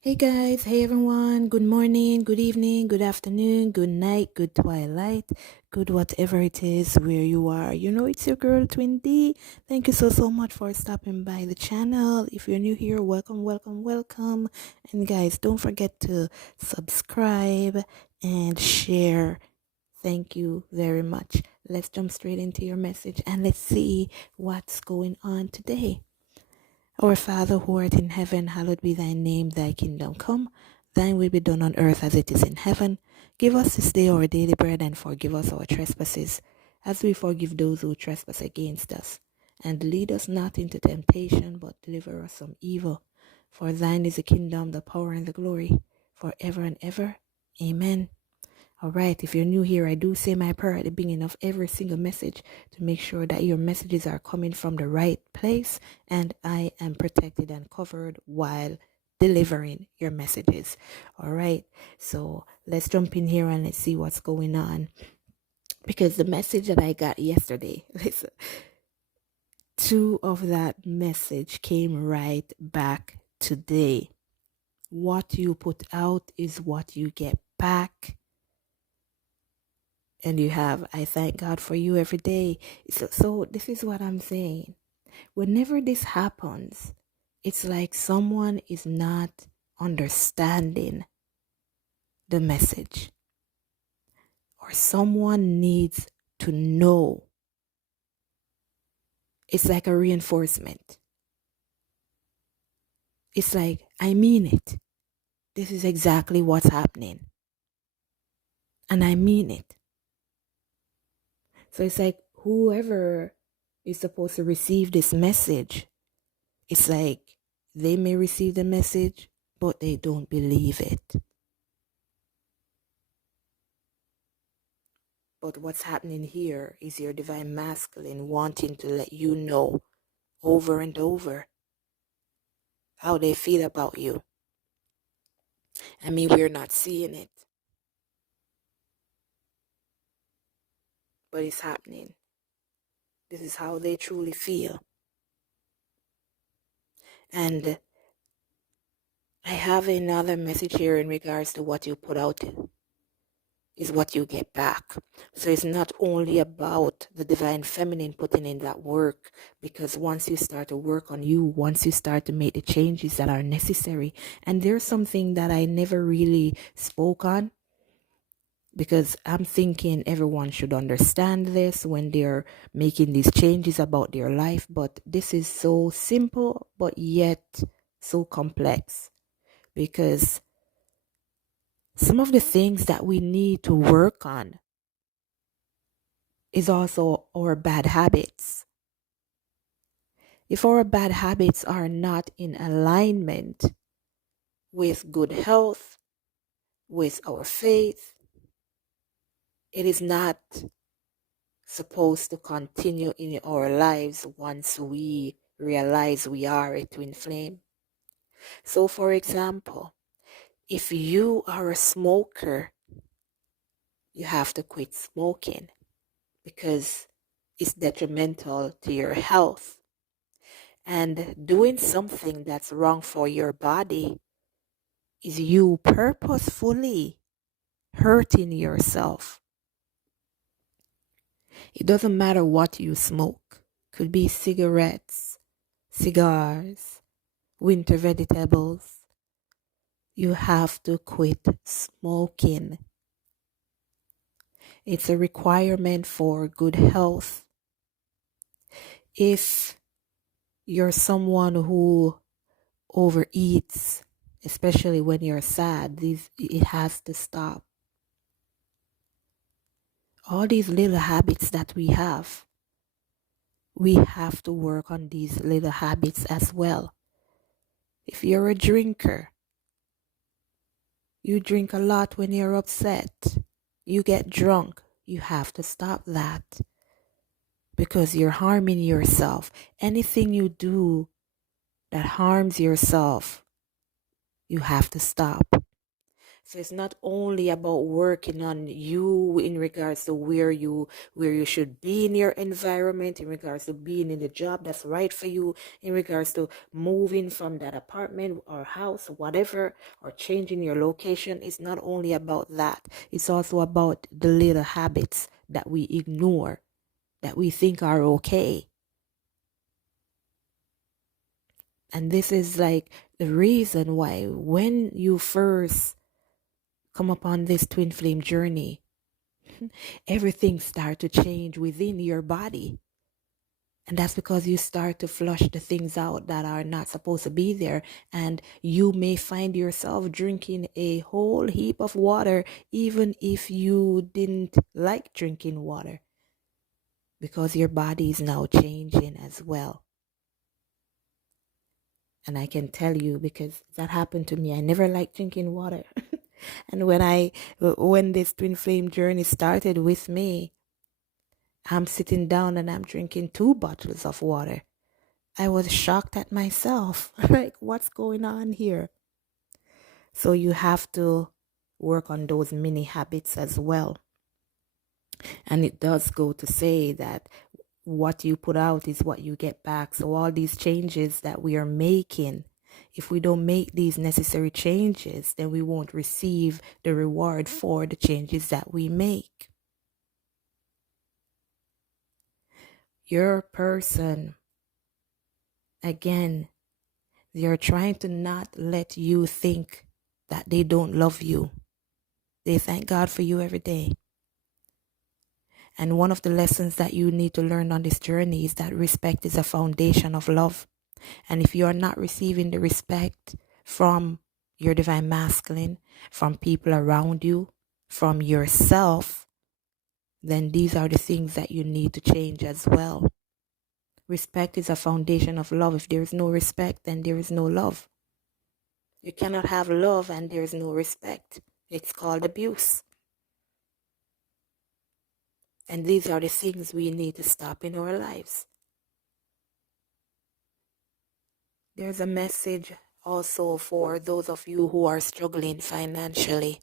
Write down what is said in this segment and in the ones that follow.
Hey guys, hey everyone, good morning, good evening, good afternoon, good night, good twilight, good whatever it is where you are. It's your girl Twin D. Thank you so much for stopping by the channel. If you're new here, welcome, welcome, welcome. And guys, don't forget to subscribe and share. Thank you very much. Let's jump straight into your message and let's see what's going on today. Our Father who art in heaven, hallowed be thy name, thy kingdom come. Thine will be done on earth as it is in heaven. Give us this day our daily bread and forgive us our trespasses, as we forgive those who trespass against us. And lead us not into temptation, but deliver us from evil. For thine is the kingdom, the power, and the glory, forever and ever. Amen. All right, if you're new here, I do say my prayer at the beginning of every single message to make sure that your messages are coming from the right place and I am protected and covered while delivering your messages. All right, so let's jump in here and let's see what's going on. Because the message that I got yesterday, listen, two of that message came right back today. What you put out is what you get back. And you have, I thank God for you every day. So this is what I'm saying. Whenever this happens, it's like someone is not understanding the message, or someone needs to know. It's like a reinforcement. It's like, I mean it. This is exactly what's happening. And I mean it. So it's like whoever is supposed to receive this message, it's like they may receive the message, but they don't believe it. But what's happening here is your divine masculine wanting to let you know over and over how they feel about you. I mean, we're not seeing it, but it's happening. This is how they truly feel. And I have another message here in regards to what you put out is what you get back. So it's not only about the divine feminine putting in that work, because once you start to work on you, once you start to make the changes that are necessary, and there's something that I never really spoke on, because I'm thinking everyone should understand this when they're making these changes about their life, but this is so simple, but yet so complex, because some of the things that we need to work on is also our bad habits. If our bad habits are not in alignment with good health, with our faith, it is not supposed to continue in our lives once we realize we are a twin flame. So, for example, if you are a smoker, you have to quit smoking because it's detrimental to your health. And doing something that's wrong for your body is you purposefully hurting yourself. It doesn't matter what you smoke. Could be cigarettes, cigars, winter vegetables. You have to quit smoking. It's a requirement for good health. If you're someone who overeats, especially when you're sad, it has to stop. All these little habits that we have to work on these little habits as well. If you're a drinker, you drink a lot when you're upset, you get drunk, you have to stop that because you're harming yourself. Anything you do that harms yourself, you have to stop. So it's not only about working on you in regards to where you should be in your environment, in regards to being in the job that's right for you, in regards to moving from that apartment or house, whatever, or changing your location. It's not only about that. It's also about the little habits that we ignore, that we think are okay. And this is like the reason why when you first come upon this twin flame journey, everything start to change within your body. And that's because you start to flush the things out that are not supposed to be there. And you may find yourself drinking a whole heap of water, even if you didn't like drinking water, because your body is now changing as well. And I can tell you, because that happened to me, I never liked drinking water. And when this twin flame journey started with me, I'm sitting down and I'm drinking 2 bottles of water. I was shocked at myself. Like, what's going on here? So you have to work on those mini habits as well. And it does go to say that what you put out is what you get back. So all these changes that we are making, if we don't make these necessary changes, then we won't receive the reward for the changes that we make. Your person, again, they're trying to not let you think that they don't love you. They thank God for you every day. And one of the lessons that you need to learn on this journey is that respect is a foundation of love. And if you are not receiving the respect from your divine masculine, from people around you, from yourself, then these are the things that you need to change as well. Respect is a foundation of love. If there is no respect, then there is no love. You cannot have love and there is no respect. It's called abuse. And these are the things we need to stop in our lives. There's a message also for those of you who are struggling financially.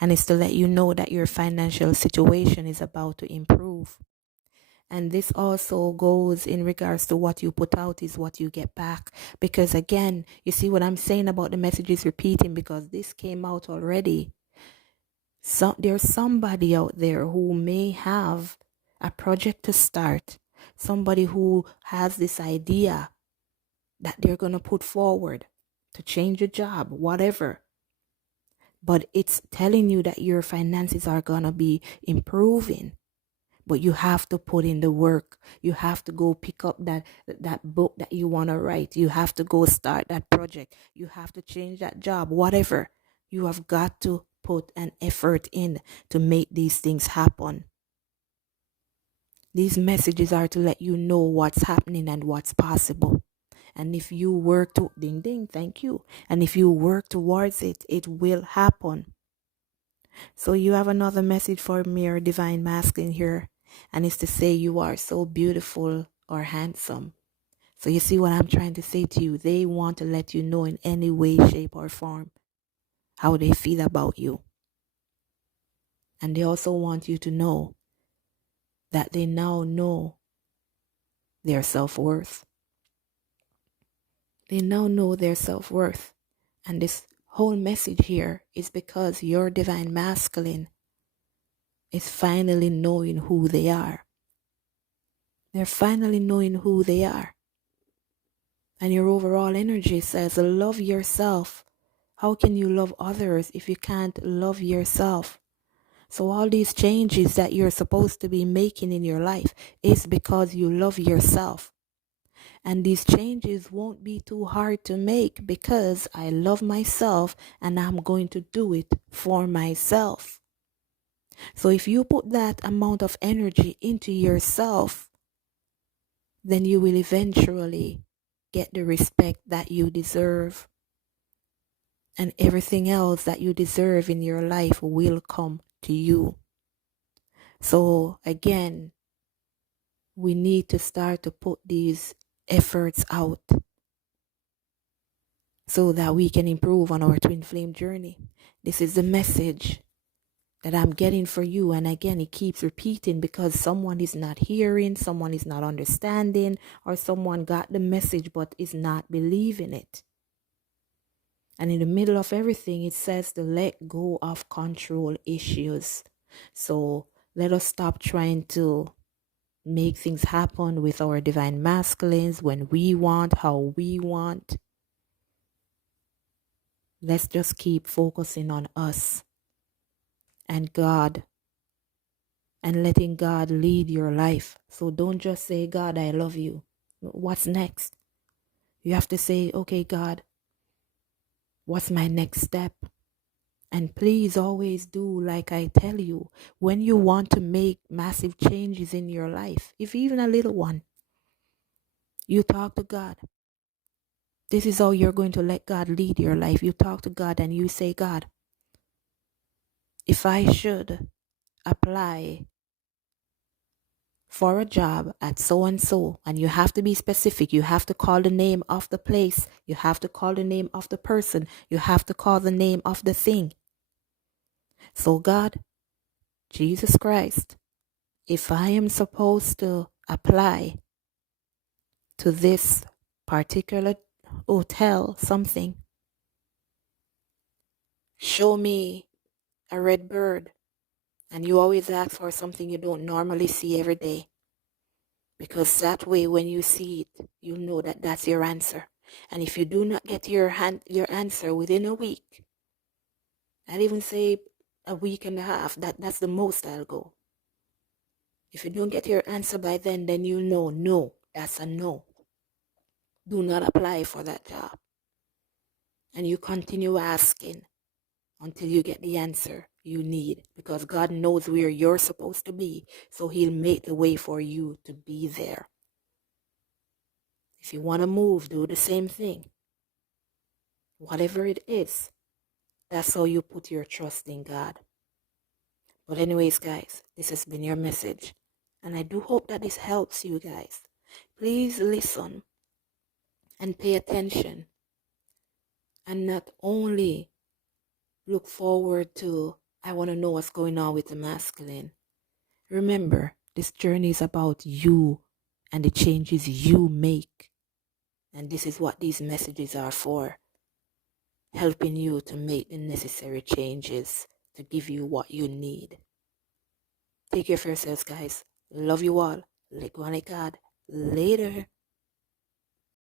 And it's to let you know that your financial situation is about to improve. And this also goes in regards to what you put out is what you get back. Because again, you see what I'm saying about the messages repeating, because this came out already. So there's somebody out there who may have a project to start. Somebody who has this idea that they're going to put forward to change a job, whatever. But it's telling you that your finances are going to be improving. But you have to put in the work. You have to go pick up that book that you want to write. You have to go start that project. You have to change that job, whatever. You have got to put an effort in to make these things happen. These messages are to let you know what's happening and what's possible. And if you work to, ding, ding, thank you. And if you work towards it, it will happen. So you have another message for me, your divine masculine here. And it's to say you are so beautiful or handsome. So you see what I'm trying to say to you. They want to let you know in any way, shape, or form how they feel about you. And they also want you to know that they now know their self-worth. They now know their self-worth. And this whole message here is because your divine masculine is finally knowing who they are. They're finally knowing who they are. And your overall energy says, love yourself. How can you love others if you can't love yourself? So all these changes that you're supposed to be making in your life is because you love yourself. And these changes won't be too hard to make because I love myself and I'm going to do it for myself. So if you put that amount of energy into yourself, then you will eventually get the respect that you deserve. And everything else that you deserve in your life will come to you. So again, we need to start to put these efforts out. so that we can improve on our twin flame journey. This is the message that I'm getting for you. And again, it keeps repeating because someone is not hearing, someone is not understanding, or someone got the message but is not believing it. And in the middle of everything, it says to let go of control issues. So let us stop trying to make things happen with our divine masculines when we want, how we want. Let's just keep focusing on us and God and letting God lead your life. So don't just say, God, I love you. What's next? You have to say, okay, God, what's my next step? And please always do like I tell you. When you want to make massive changes in your life, if even a little one, you talk to God. This is how you're going to let God lead your life. You talk to God and you say, God, if I should apply for a job at so and so, and you have to be specific, you have to call the name of the place, you have to call the name of the person, you have to call the name of the thing. So God, Jesus Christ, if I am supposed to apply to this particular hotel, something, show me a red bird. And you always ask for something you don't normally see every day. Because that way, when you see it, you know that that's your answer. And if you do not get your answer within a week, I'd even say a week and a half, that's the most I'll go. If you don't get your answer by then you know, no, that's a no. Do not apply for that job. And you continue asking until you get the answer you need, because God knows where you're supposed to be, so he'll make the way for you to be there. If you want to move, do the same thing. Whatever it is, that's how you put your trust in God. But anyways, guys, this has been your message, and I do hope that this helps you guys. Please listen and pay attention, and not only look forward to, I want to know what's going on with the masculine. Remember, this journey is about you and the changes you make. And this is what these messages are for. Helping you to make the necessary changes to give you what you need. Take care of yourselves, guys. Love you all. Let go on God. Later.